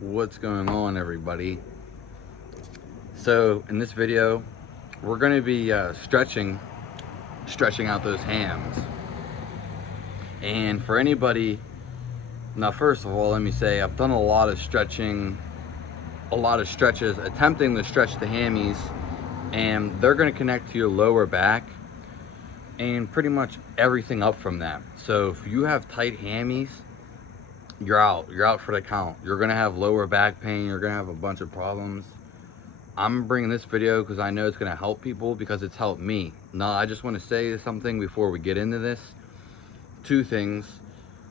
What's going on, everybody? So in this video we're going to be stretching out those hams. And for anybody, now first of all, let me say I've done a lot of stretches attempting to stretch the hammies, and they're going to connect to your lower back and pretty much everything up from that. So if you have tight hammies, you're out for the count. You're going to have lower back pain, you're going to have a bunch of problems. I'm bringing this video because I know it's going to help people, because it's helped me. Now, I just want to say something before we get into this. Two things.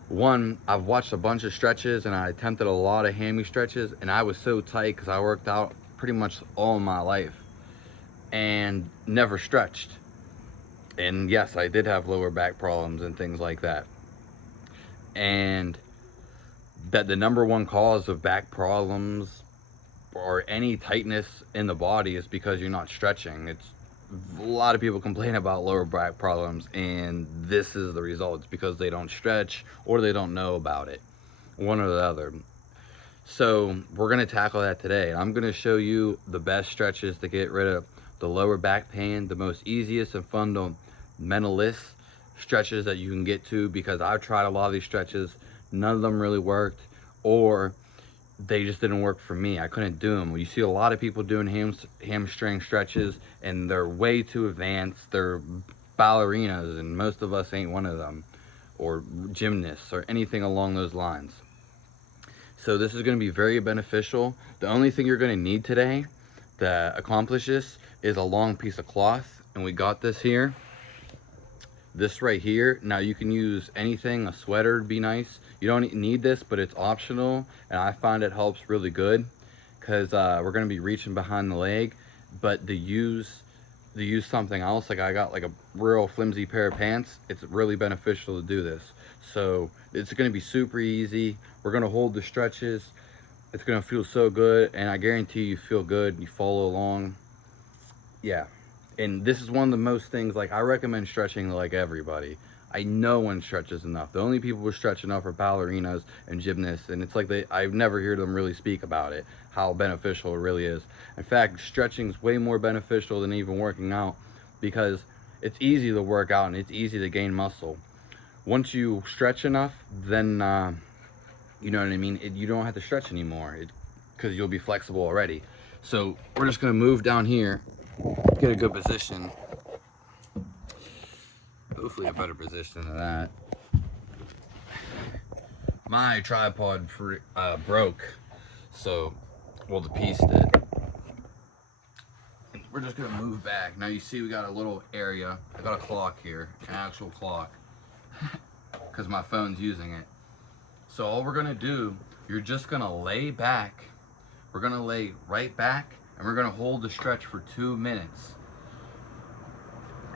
One, I've watched a bunch of stretches and I attempted a lot of hammy stretches, and I was so tight because I worked out pretty much all my life and never stretched. And yes, I did have lower back problems and things like that. And that the number one cause of back problems or any tightness in the body is because you're not stretching. It's a lot of people complain about lower back problems, and this is the result. It's because they don't stretch or they don't know about it, one or the other. So we're going to tackle that today. I'm going to show you the best stretches to get rid of the lower back pain, the most easiest and fundamentalist stretches that you can get to, because I've tried a lot of these stretches, none of them really worked, or they just didn't work for me. I couldn't do them. You see a lot of people doing hamstring stretches, and they're way too advanced. They're ballerinas, and most of us ain't one of them, or gymnasts, or anything along those lines. So this is going to be very beneficial. The only thing you're going to need today to accomplish this is a long piece of cloth, and we got this here. This right here. Now you can use anything. A sweater would be nice. You don't need this, but it's optional, and I find it helps really good, because we're going to be reaching behind the leg. But to use something else, like I got like a real flimsy pair of pants, it's really beneficial to do this. So it's going to be super easy. We're going to hold the stretches. It's going to feel so good, and I guarantee you feel good. You follow along. Yeah. And this is one of the most things, like, I recommend stretching to like everybody. I know one stretches enough. The only people who stretch enough are ballerinas and gymnasts, and it's like I've never heard them really speak about it, how beneficial it really is. In fact, stretching is way more beneficial than even working out, because it's easy to work out and it's easy to gain muscle. Once you stretch enough, then you know what I mean, you don't have to stretch anymore, because you'll be flexible already. So we're just going to move down here, get a good position. Hopefully a better position than that. My tripod broke, so, well, the piece did. And we're just gonna move back. Now you see we got a little area. I got a clock here, an actual clock, because my phone's using it. So all we're gonna do, you're just gonna lay back. We're gonna lay right back, and we're gonna hold the stretch for 2 minutes.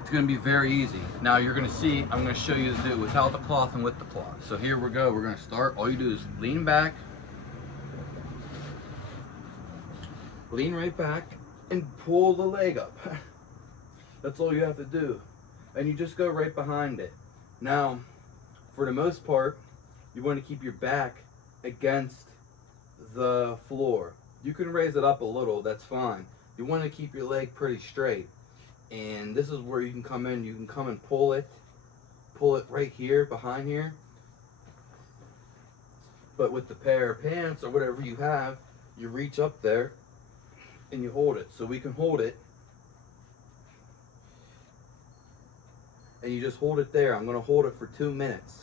It's going to be very easy. Now you're going to see, I'm going to show you to do it without the cloth and with the cloth. So here we go. We're going to start. All you do is lean back, lean right back, and pull the leg up. That's all you have to do. And you just go right behind it. Now, for the most part, you want to keep your back against the floor. You can raise it up a little, that's fine. You want to keep your leg pretty straight. And this is where you can come in. You can come and pull it right here, behind here. But with the pair of pants or whatever you have, you reach up there and you hold it. So we can hold it, and you just hold it there. I'm going to hold it for 2 minutes.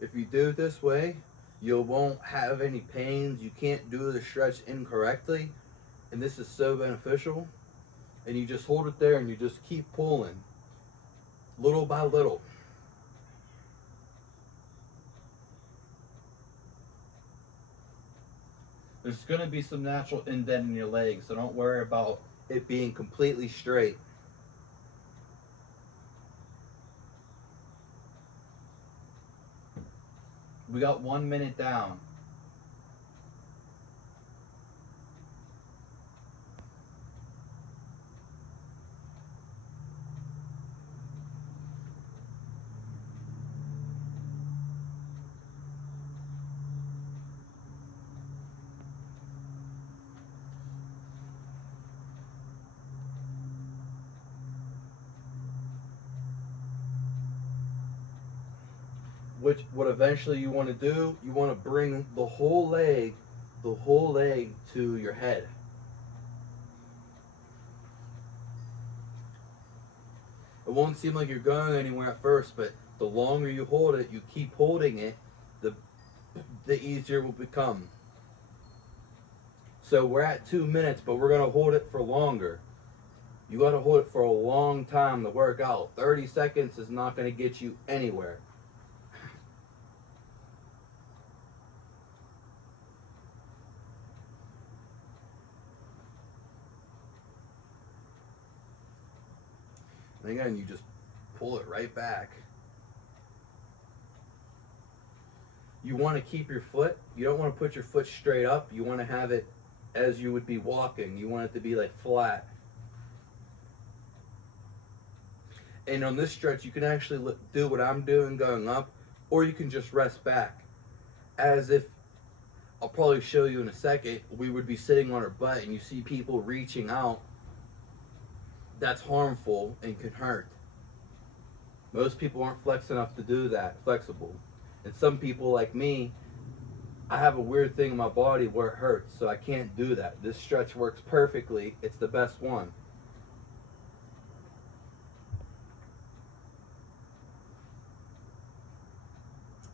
If you do it this way, you won't have any pains. You can't do the stretch incorrectly, and this is so beneficial. And you just hold it there, and you just keep pulling, little by little. There's going to be some natural indent in your leg, so don't worry about it being completely straight. We got 1 minute down. What eventually you want to do, you want to bring the whole leg to your head. It won't seem like you're going anywhere at first, but the longer you hold it, you keep holding it, the easier it will become. So we're at 2 minutes, but we're going to hold it for longer. You got to hold it for a long time to work out. 30 seconds is not going to get you anywhere. And again, you just pull it right back. You want to keep your foot, you don't want to put your foot straight up. You want to have it as you would be walking. You want it to be like flat. And on this stretch, you can actually do what I'm doing going up, or you can just rest back. As if, I'll probably show you in a second, we would be sitting on our butt and you see people reaching out. That's harmful and can hurt. Most people aren't flexible enough to do that, flexible. And some people like me, I have a weird thing in my body where it hurts, so I can't do that. This stretch works perfectly. It's the best one.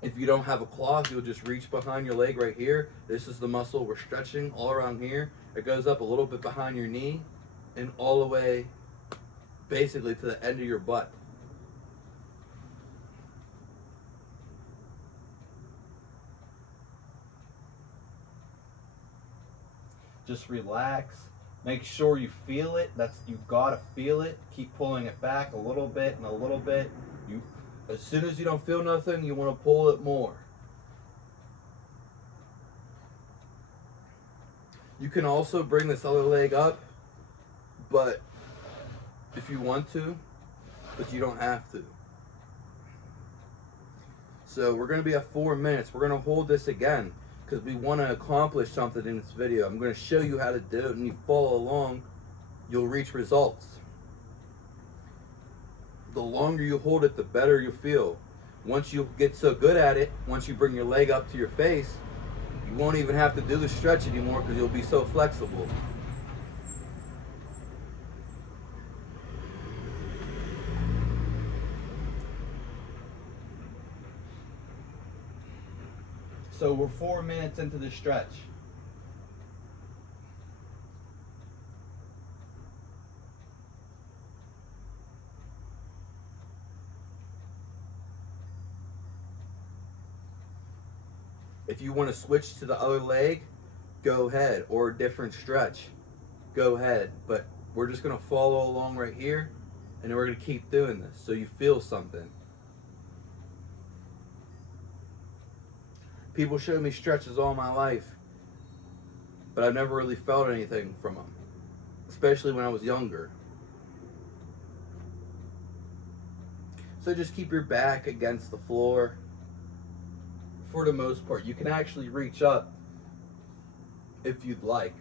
If you don't have a cloth, you'll just reach behind your leg right here. This is the muscle we're stretching all around here. It goes up a little bit behind your knee and all the way basically to the end of your butt. Just relax. Make sure you feel it. You've got to feel it. Keep pulling it back a little bit and a little bit. As soon as you don't feel nothing, you want to pull it more. You can also bring this other leg up, but if you want to, but you don't have to. So we're going to be at 4 minutes. We're going to hold this again because we want to accomplish something in this video. I'm going to show you how to do it, and you follow along, you'll reach results. The longer you hold it, the better you feel. Once you get so good at it, once you bring your leg up to your face, you won't even have to do the stretch anymore because you'll be so flexible. So we're 4 minutes into the stretch. If you want to switch to the other leg, go ahead, or a different stretch, go ahead. But we're just going to follow along right here, and then we're going to keep doing this so you feel something. People show me stretches all my life, but I've never really felt anything from them, especially when I was younger. So just keep your back against the floor. For the most part, you can actually reach up if you'd like.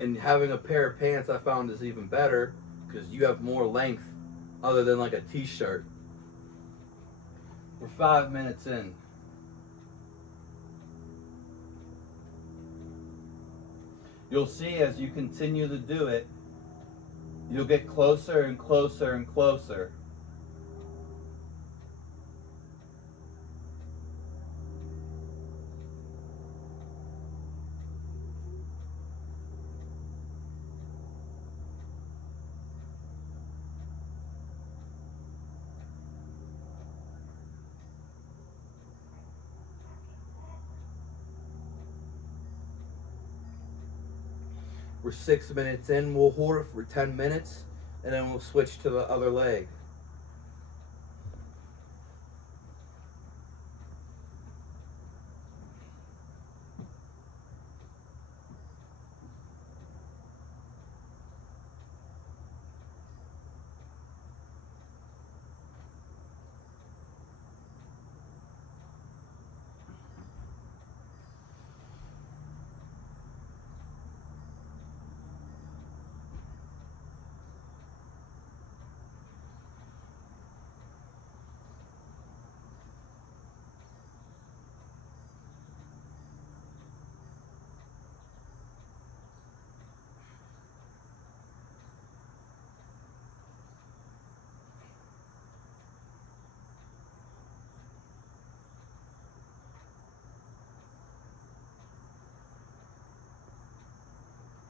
And having a pair of pants I found is even better because you have more length other than like a t-shirt. We're 5 minutes in. You'll see as you continue to do it, you'll get closer and closer and closer. We're 6 minutes in. We'll hold it for 10 minutes and then we'll switch to the other leg.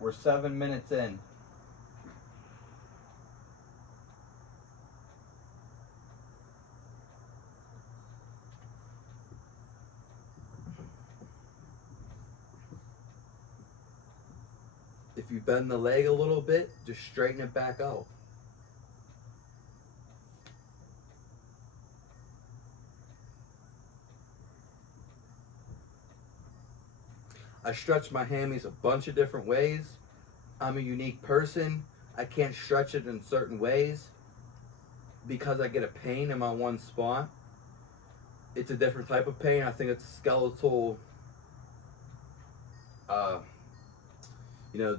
We're 7 minutes in. If you bend the leg a little bit, just straighten it back out. I stretch my hammies a bunch of different ways. I'm a unique person. I can't stretch it in certain ways because I get a pain in my one spot. It's a different type of pain. I think it's skeletal,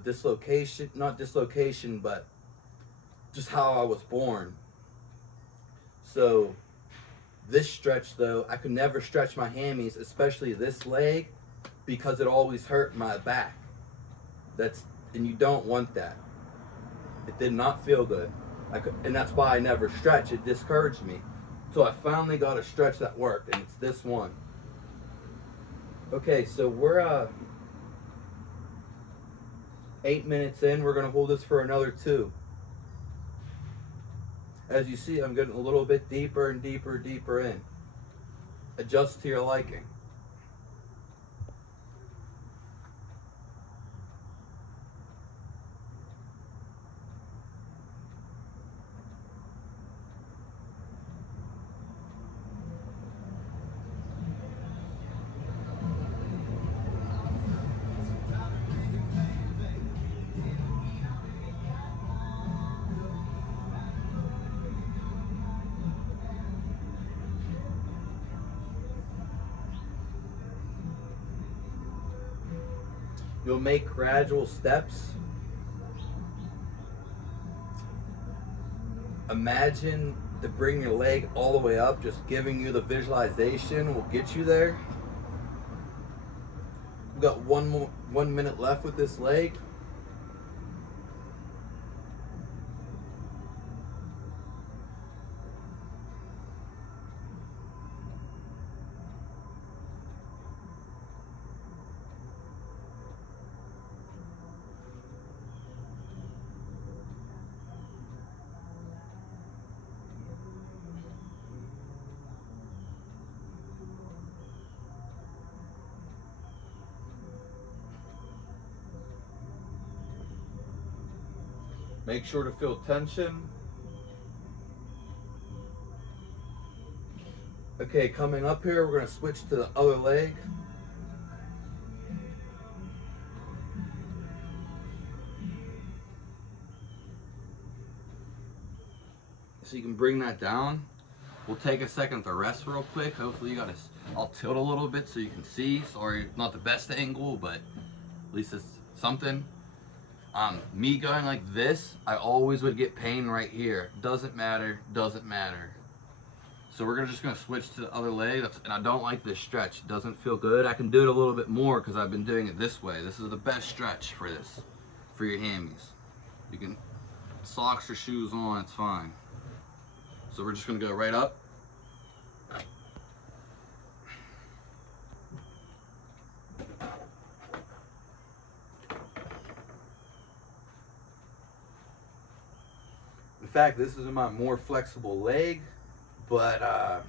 dislocation, not dislocation, but just how I was born. So this stretch though, I could never stretch my hammies, especially this leg, because it always hurt my back. And you don't want that. It did not feel good. And that's why I never stretch. It discouraged me. So I finally got a stretch that worked, and it's this one. Okay, so we're 8 minutes in. We're gonna hold this for another 2. As you see, I'm getting a little bit deeper and deeper in. Adjust to your liking. You'll make gradual steps. Imagine to bring your leg all the way up, just giving you the visualization will get you there. We've got 1 minute left with this leg. Make sure to feel tension. Okay, coming up here, we're going to switch to the other leg. So you can bring that down. We'll take a second to rest real quick. Hopefully I'll tilt a little bit so you can see. Sorry, not the best angle, but at least it's something. Me going like this, I always would get pain right here. Doesn't matter. So we're just gonna switch to the other leg. And I don't like this stretch. It doesn't feel good. I can do it a little bit more because I've been doing it this way. This is the best stretch for this, for your hammies. You can socks or shoes on, it's fine. So we're just gonna go right up. In fact, this is my more flexible leg, but I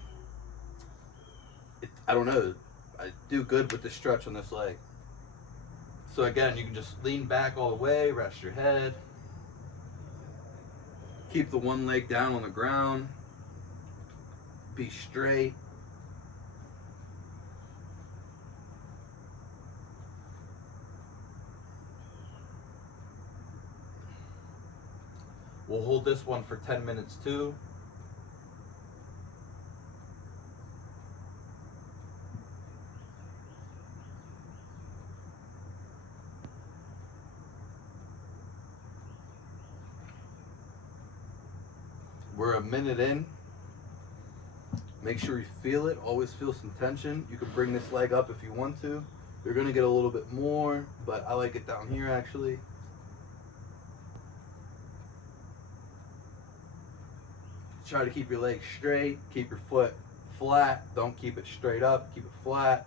don't know. I do good with the stretch on this leg. So again, you can just lean back all the way, rest your head. Keep the one leg down on the ground. Be straight. We'll hold this one for 10 minutes too. We're a minute in. Make sure you feel it. Always feel some tension. You can bring this leg up if you want to. You're gonna get a little bit more, but I like it down here actually. Try to keep your legs straight. Keep your foot flat. Don't keep it straight up. Keep it flat.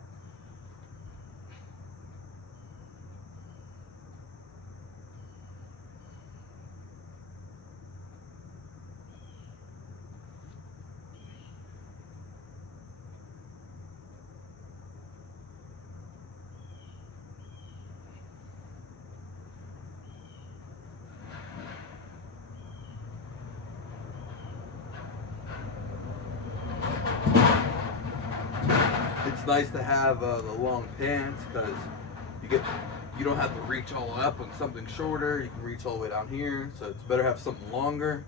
It's nice to have the long pants because you don't have to reach all the way up on something shorter. You can reach all the way down here, so it's better to have something longer.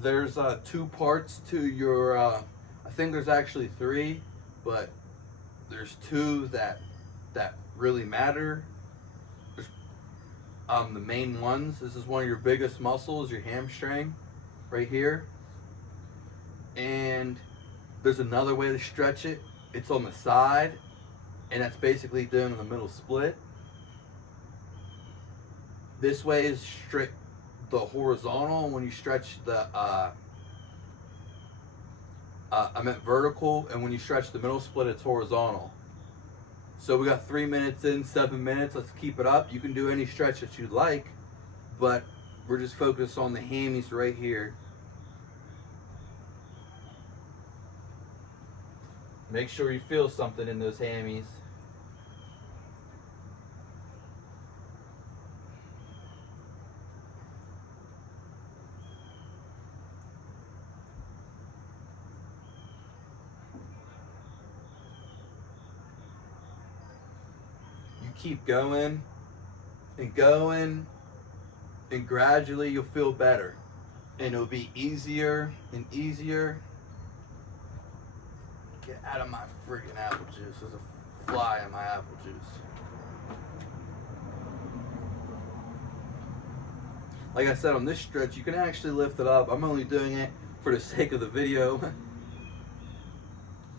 There's 2 parts to your, I think there's actually 3, but there's 2 that really matter. There's the main ones. This is one of your biggest muscles, your hamstring, right here. And there's another way to stretch it. It's on the side, and that's basically doing the middle split. This way is straight, the horizontal. When you stretch the I meant vertical, and when you stretch the middle split, it's horizontal. So we got 3 minutes in, 7 minutes. Let's keep it up. You can do any stretch that you'd like, but we're just focused on the hammies right here. Make sure you feel something in those hammies. Keep going and going, and gradually you'll feel better, and it'll be easier and easier. Get out of my freaking apple juice. There's a fly in my apple juice. Like I said, on this stretch you can actually lift it up. I'm only doing it for the sake of the video.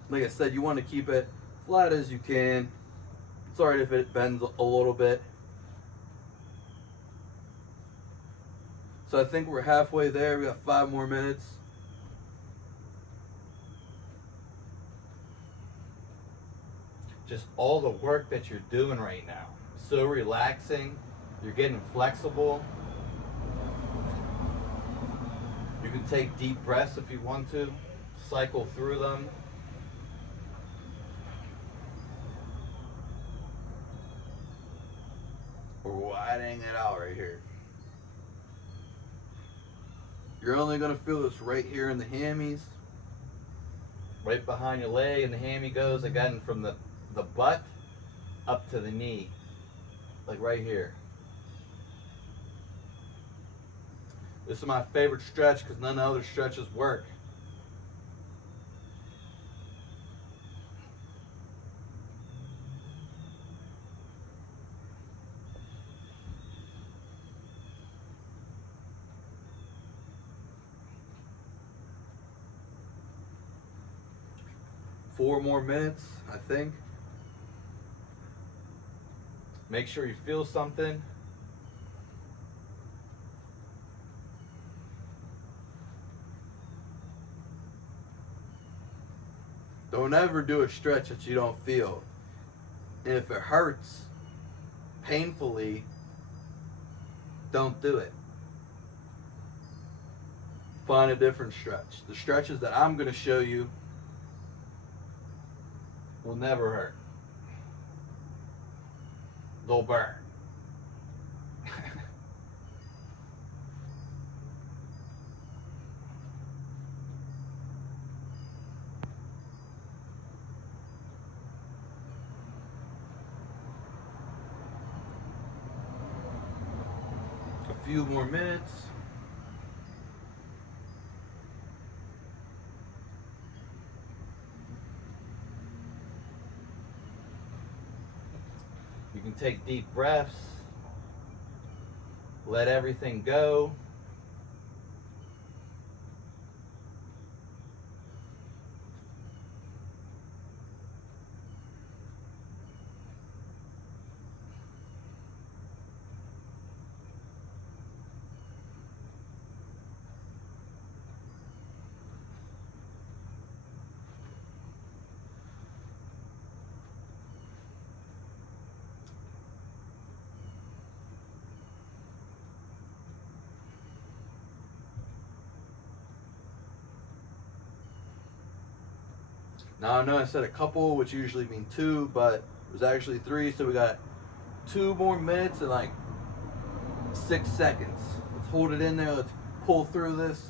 Like I said, you want to keep it flat as you can. It's alright if it bends a little bit. So I think we're halfway there. We got 5 more minutes. Just all the work that you're doing right now. So relaxing. You're getting flexible. You can take deep breaths if you want to. Cycle through them. We're widening it out right here. You're only going to feel this right here in the hammies. Right behind your leg, and the hammy goes again from the butt up to the knee. Like right here. This is my favorite stretch because none of the other stretches work. Four more minutes, I think. Make sure you feel something. Don't ever do a stretch that you don't feel. And if it hurts, painfully, don't do it. Find a different stretch. The stretches that I'm going to show you will never hurt. They'll burn. A few more minutes. You can take deep breaths. Let everything go. Now I know I said a couple, which usually mean two, but it was actually three, so we got 2 more minutes and like 6 seconds. Let's hold it in there, let's pull through this.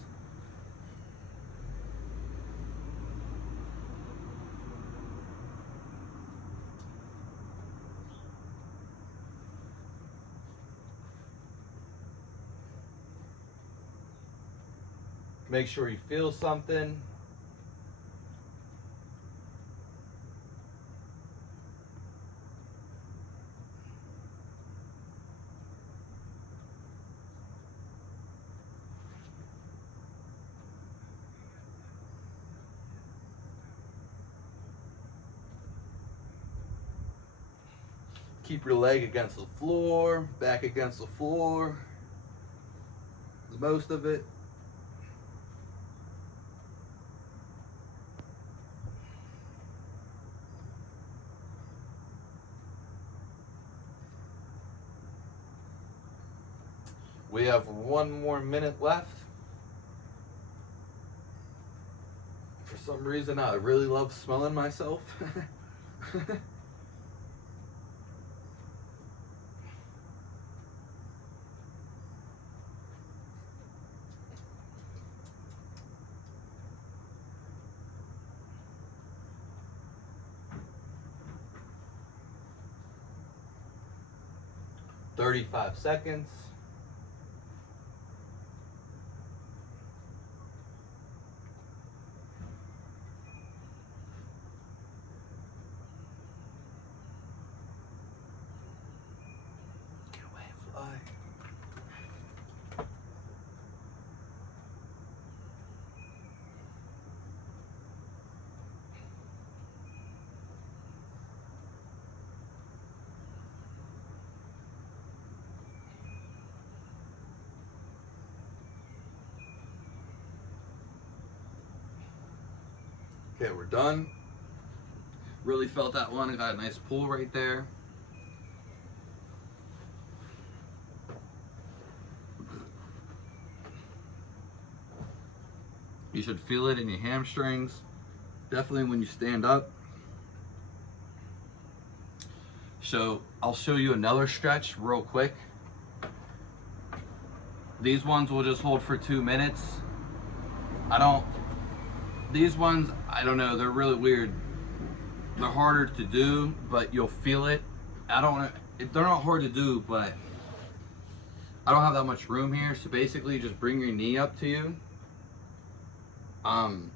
Make sure you feel something. Keep your leg against the floor, back against the floor. Most of it. We have 1 more minute left. For some reason, I really love smelling myself. 35 seconds. Get away, fly. Okay, we're done. Really felt that one. Got a nice pull right there. You should feel it in your hamstrings. Definitely when you stand up. So I'll show you another stretch real quick. These ones will just hold for 2 minutes. These ones, I don't know, they're really weird. They're harder to do, but you'll feel it. They're not hard to do, but I don't have that much room here. So basically just bring your knee up to you. And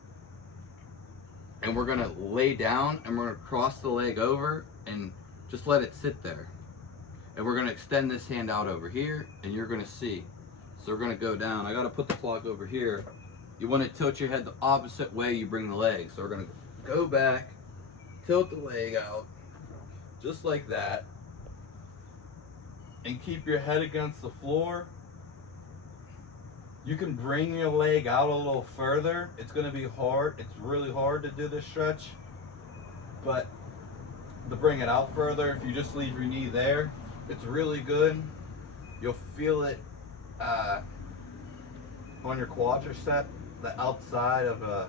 we're gonna lay down and we're gonna cross the leg over and just let it sit there. And we're gonna extend this hand out over here and you're gonna see. So we're gonna go down. I gotta put the clock over here. You wanna tilt your head the opposite way you bring the leg. So we're gonna go back, tilt the leg out, just like that. And keep your head against the floor. You can bring your leg out a little further. It's gonna be hard. It's really hard to do this stretch. But to bring it out further, if you just leave your knee there, It's really good. You'll feel it on your quadricep, the outside of the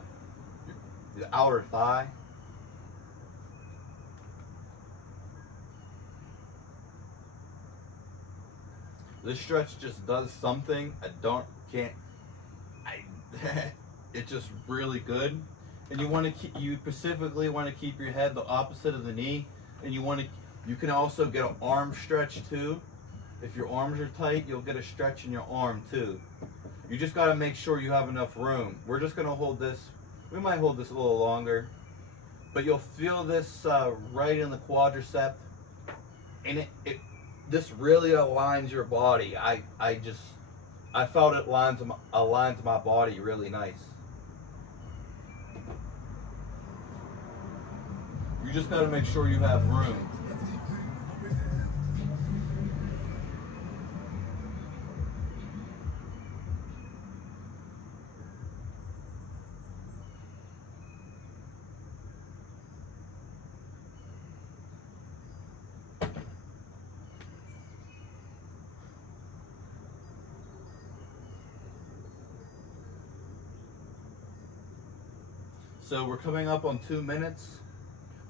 outer thigh. This stretch just does something I can't I it's just really good. And you specifically want to keep your head the opposite of the knee, and you can also get an arm stretch too. If your arms are tight, you'll get a stretch in your arm too. You just got to make sure you have enough room. We're just going to hold this. We might hold this a little longer, but you'll feel this right in the quadricep, and this really aligns your body. I felt it aligns my body really nice. You just got to make sure you have room. So we're coming up on 2 minutes.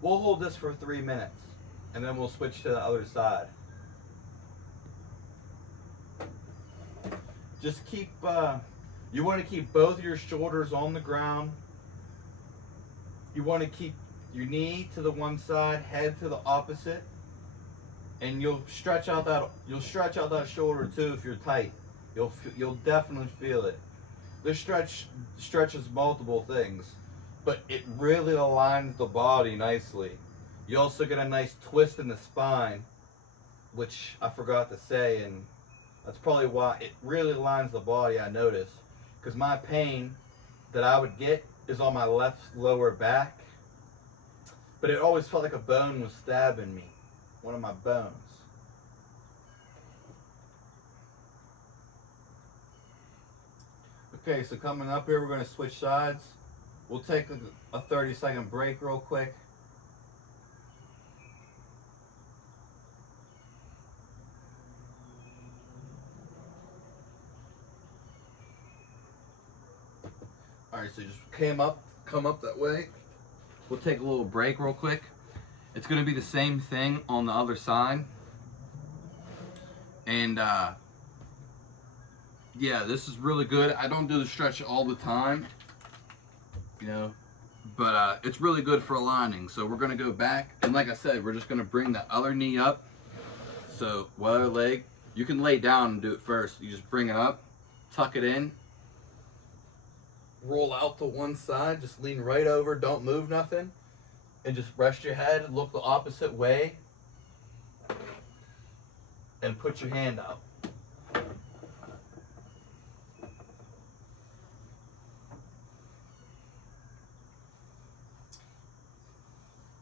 We'll hold this for 3 minutes, and then we'll switch to the other side. Just you want to keep both your shoulders on the ground. You want to keep your knee to the one side, head to the opposite, and you'll stretch out that shoulder too if you're tight. You'll definitely feel it. This stretches multiple things, but it really aligns the body nicely. You also get a nice twist in the spine, which I forgot to say, and that's probably why it really aligns the body, I noticed. Because my pain that I would get is on my left lower back, but it always felt like a bone was stabbing me, one of my bones. Okay, so coming up here, we're going to switch sides. We'll take a 30-second break real quick. Alright, so just come up that way. We'll take a little break real quick. It's going to be the same thing on the other side. And yeah, this is really good. I don't do the stretch all the time, you know, but it's really good for aligning. So we're going to go back, and like I said, we're just going to bring the other knee up. So other leg, you can lay down and do it first. You just bring it up, tuck it in, roll out to one side, just lean right over, don't move nothing, and just rest your head, look the opposite way, and put your hand out.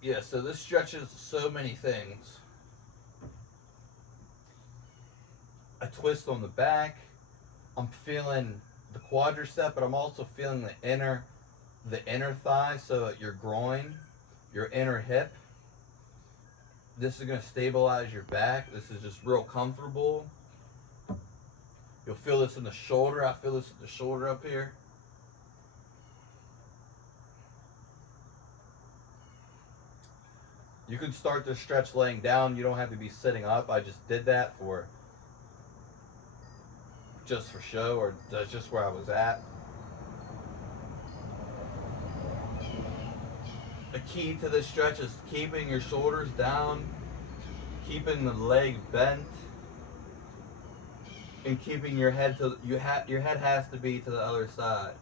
Yeah, so this stretches so many things. A twist on the back. I'm feeling the quadricep, but I'm also feeling the inner thigh, so at your groin, your inner hip. This is going to stabilize your back. This is just real comfortable. You'll feel this in the shoulder. I feel this in the shoulder up here. You can start this stretch laying down. You don't have to be sitting up. I just did that just for show, or that's just where I was at. The key to this stretch is keeping your shoulders down, keeping the leg bent, and keeping your head your head has to be to the other side.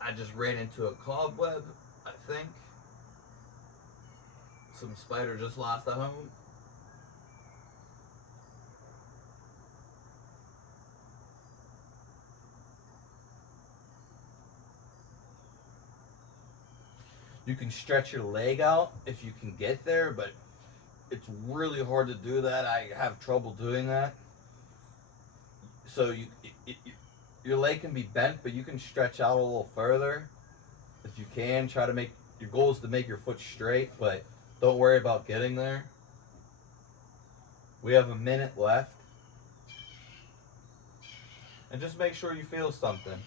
I just ran into a cobweb, I think. Some spider just lost a home. You can stretch your leg out if you can get there, but it's really hard to do that. I have trouble doing that. So your leg can be bent, but you can stretch out a little further if you can. Try to make your goal is to make your foot straight, but Don't worry about getting there. We have a minute left. And just make sure you feel something.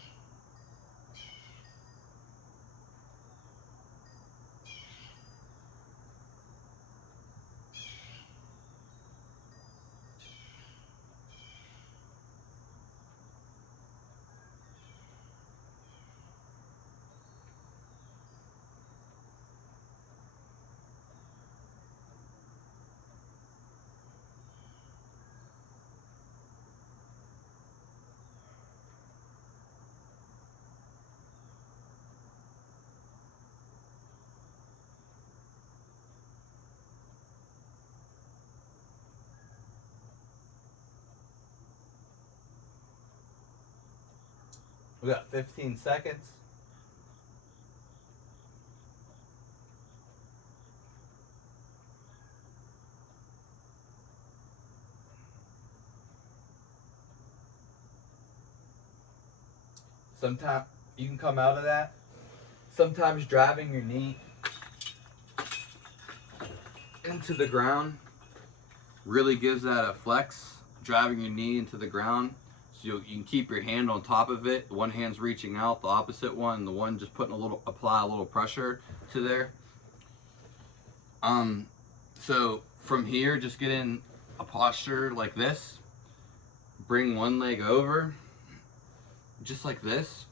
We got 15 seconds. Sometimes you can come out of that. Sometimes driving your knee into the ground really gives that a flex. Driving your knee into the ground, so you can keep your hand on top of it. One hand's reaching out, the opposite one, the one just putting apply a little pressure to there. So from here, just get in a posture like this. Bring one leg over, just like this,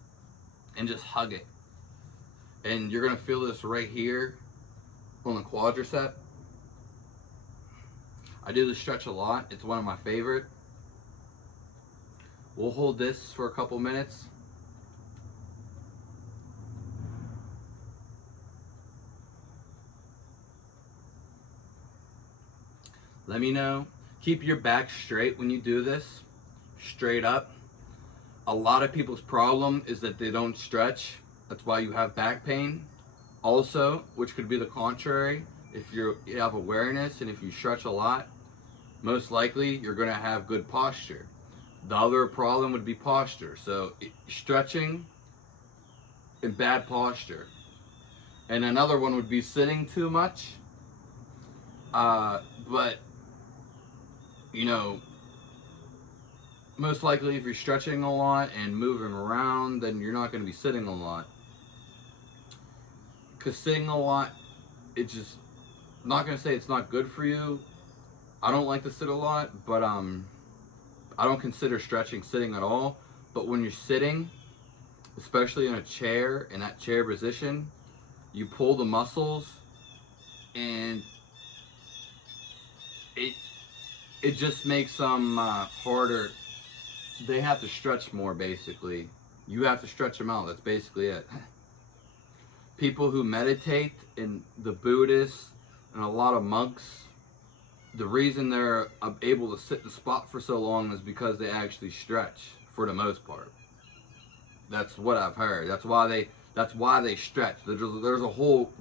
and just hug it. And you're gonna feel this right here on the quadricep. I do this stretch a lot. It's one of my favorite. We'll hold this for a couple minutes. Let me know. Keep your back straight when you do this. Straight up. A lot of people's problem is that they don't stretch. That's why you have back pain. Also, which could be the contrary, if you have awareness and if you stretch a lot, most likely you're going to have good posture. The other problem would be posture. So stretching and bad posture. And another one would be sitting too much. But you know, most likely if you're stretching a lot and moving around, then you're not going to be sitting a lot. Because sitting a lot, it's just, I'm not going to say it's not good for you. I don't like to sit a lot, but I don't consider stretching sitting at all. But when you're sitting, especially in a chair, in that chair position, you pull the muscles and it just makes them harder. They have to stretch more, basically. You have to stretch them out. That's basically it. People who meditate, and the Buddhists and a lot of monks, the reason they're able to sit in the spot for so long is because they actually stretch for the most part. That's what I've heard. That's why they stretch. There's a whole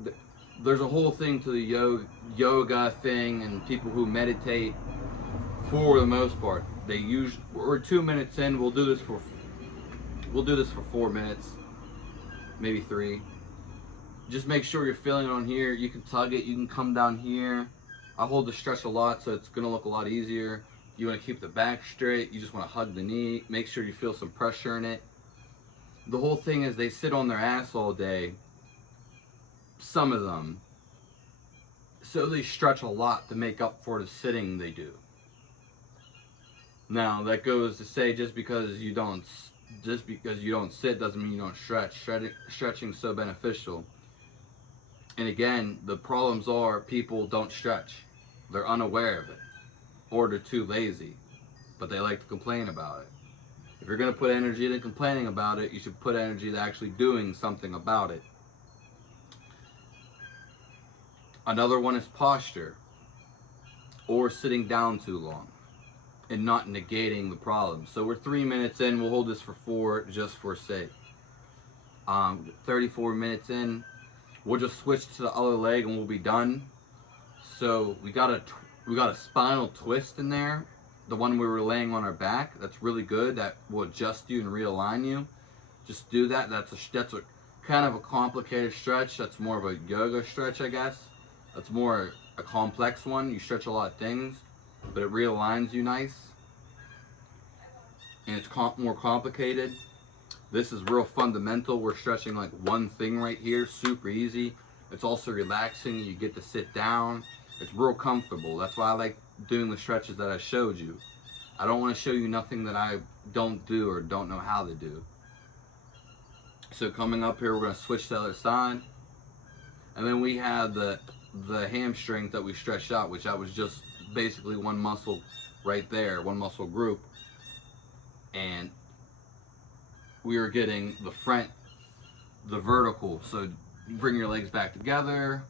thing to the yoga thing, and people who meditate. For the most part, we're 2 minutes in. We'll do this for 4 minutes, maybe 3. Just make sure you're feeling it on here. You can tug it. You can come down here. I hold the stretch a lot, so it's gonna look a lot easier. You want to keep the back straight. You just want to hug the knee. Make sure you feel some pressure in it. The whole thing is they sit on their ass all day. Some of them. So they stretch a lot to make up for the sitting they do. Now that goes to say just because you don't sit doesn't mean you don't stretch. Stretching is so beneficial. And again, the problems are people don't stretch. They're unaware of it, or they're too lazy, but they like to complain about it. If you're going to put energy into complaining about it, you should put energy into actually doing something about it. Another one is posture, or sitting down too long and not negating the problem. So we're 3 minutes in. We'll hold this for 4 just for sake. 34 minutes in. We'll just switch to the other leg and we'll be done. So we got a spinal twist in there. The one we were laying on our back. That's really good. That will adjust you and realign you. Just do that. That's a kind of a complicated stretch. That's more of a yoga stretch, I guess. That's more a complex one. You stretch a lot of things, but it realigns you nice. And it's more complicated. This is real fundamental. We're stretching like one thing right here, super easy. It's also relaxing. You get to sit down. It's real comfortable. That's why I like doing the stretches that I showed you. I don't want to show you nothing that I don't do or don't know how to do. So coming up here, we're going to switch to the other side. And then we have the hamstrings that we stretched out, which that was just basically one muscle right there, one muscle group. And we are getting the front, the vertical. So you bring your legs back together,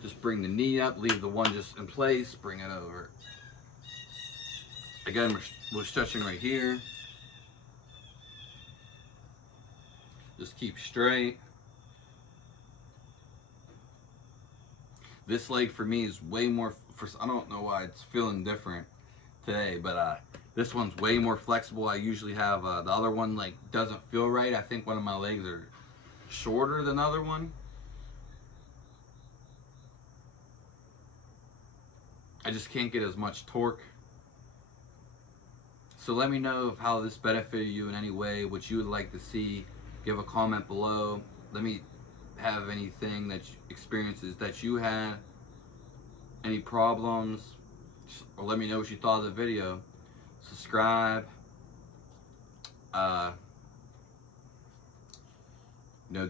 just bring the knee up, leave the one just in place, bring it over. Again, we're stretching right here. Just keep straight. This leg for me is way more, I don't know why it's feeling different today, but this one's way more flexible. I usually have, the other one like doesn't feel right. I think one of my legs are shorter than the other one. I just can't get as much torque. So let me know how this benefited you in any way, what you would like to see. Give a comment below. Let me have anything that experiences that you had, any problems, or let me know what you thought of the video. Subscribe.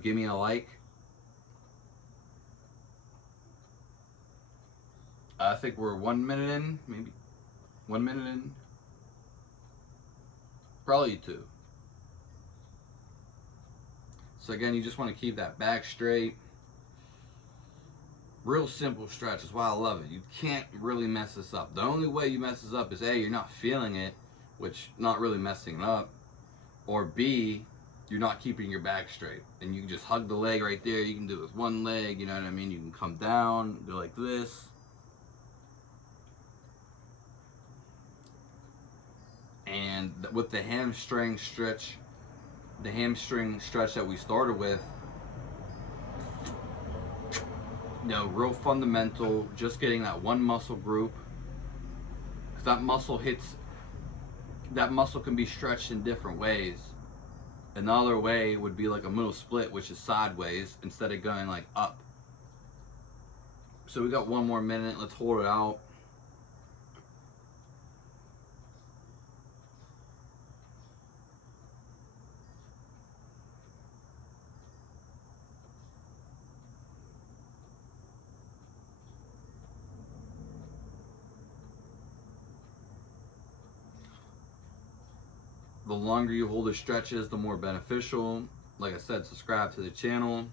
Give me a like. I think we're 1 minute in, maybe 1 minute in, probably 2. So again, you just want to keep that back straight. Real simple stretch is why I love it. You can't really mess this up. The only way you mess this up is A, you're not feeling it, which not really messing it up, or B, you're not keeping your back straight. And you can just hug the leg right there. You can do it with one leg, you know what I mean? You can come down, do like this. And with the hamstring stretch that we started with, real fundamental, just getting that one muscle group. Because that muscle can be stretched in different ways. Another way would be like a middle split, which is sideways instead of going like up. So we got 1 more minute. Let's hold it out. The longer you hold the stretches, the more beneficial. Like I said, subscribe to the channel.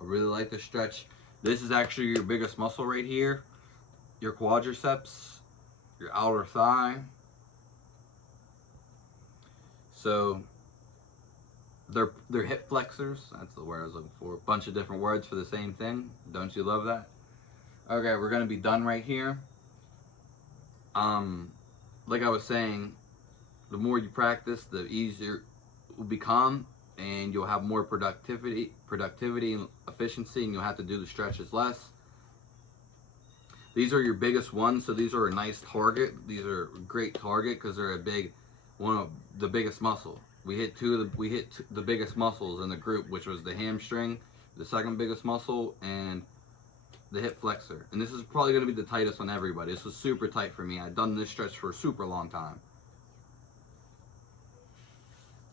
I really like the stretch. This is actually your biggest muscle right here. Your quadriceps, your outer thigh. So they're hip flexors. That's the word I was looking for. A bunch of different words for the same thing. Don't you love that? Okay, we're gonna be done right here. Like I was saying, the more you practice, the easier it will become, and you'll have more productivity and efficiency, and you'll have to do the stretches less. These are your biggest ones, so these are a nice target. These are a great target because they're one of the biggest muscle. We hit the biggest muscles in the group, which was the hamstring, the second biggest muscle, and the hip flexor. And this is probably going to be the tightest on everybody. This was super tight for me. I'd done this stretch for a super long time.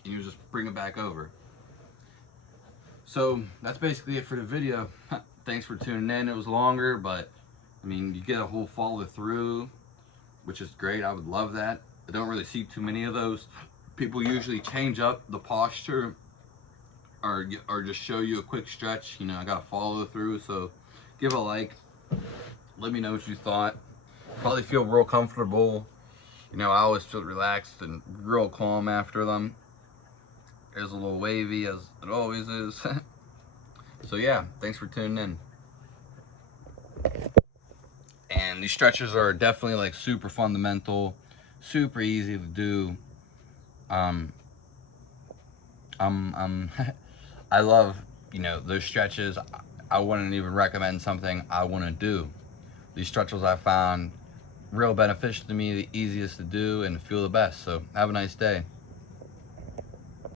And you just bring it back over. So that's basically it for the video. Thanks for tuning in. It was longer, but I mean, you get a whole follow through, which is great. I would love that. I don't really see too many of those. People usually change up the posture or just show you a quick stretch. I got to follow through. So give a like. Let me know what you thought. Probably feel real comfortable. I always feel relaxed and real calm after them. It's a little wavy as it always is. So yeah, thanks for tuning in. And these stretches are definitely like super fundamental, super easy to do. I'm I love, you know, those stretches. I wouldn't even recommend something I want to do. These stretches I found real beneficial to me, the easiest to do, and feel the best. So have a nice day.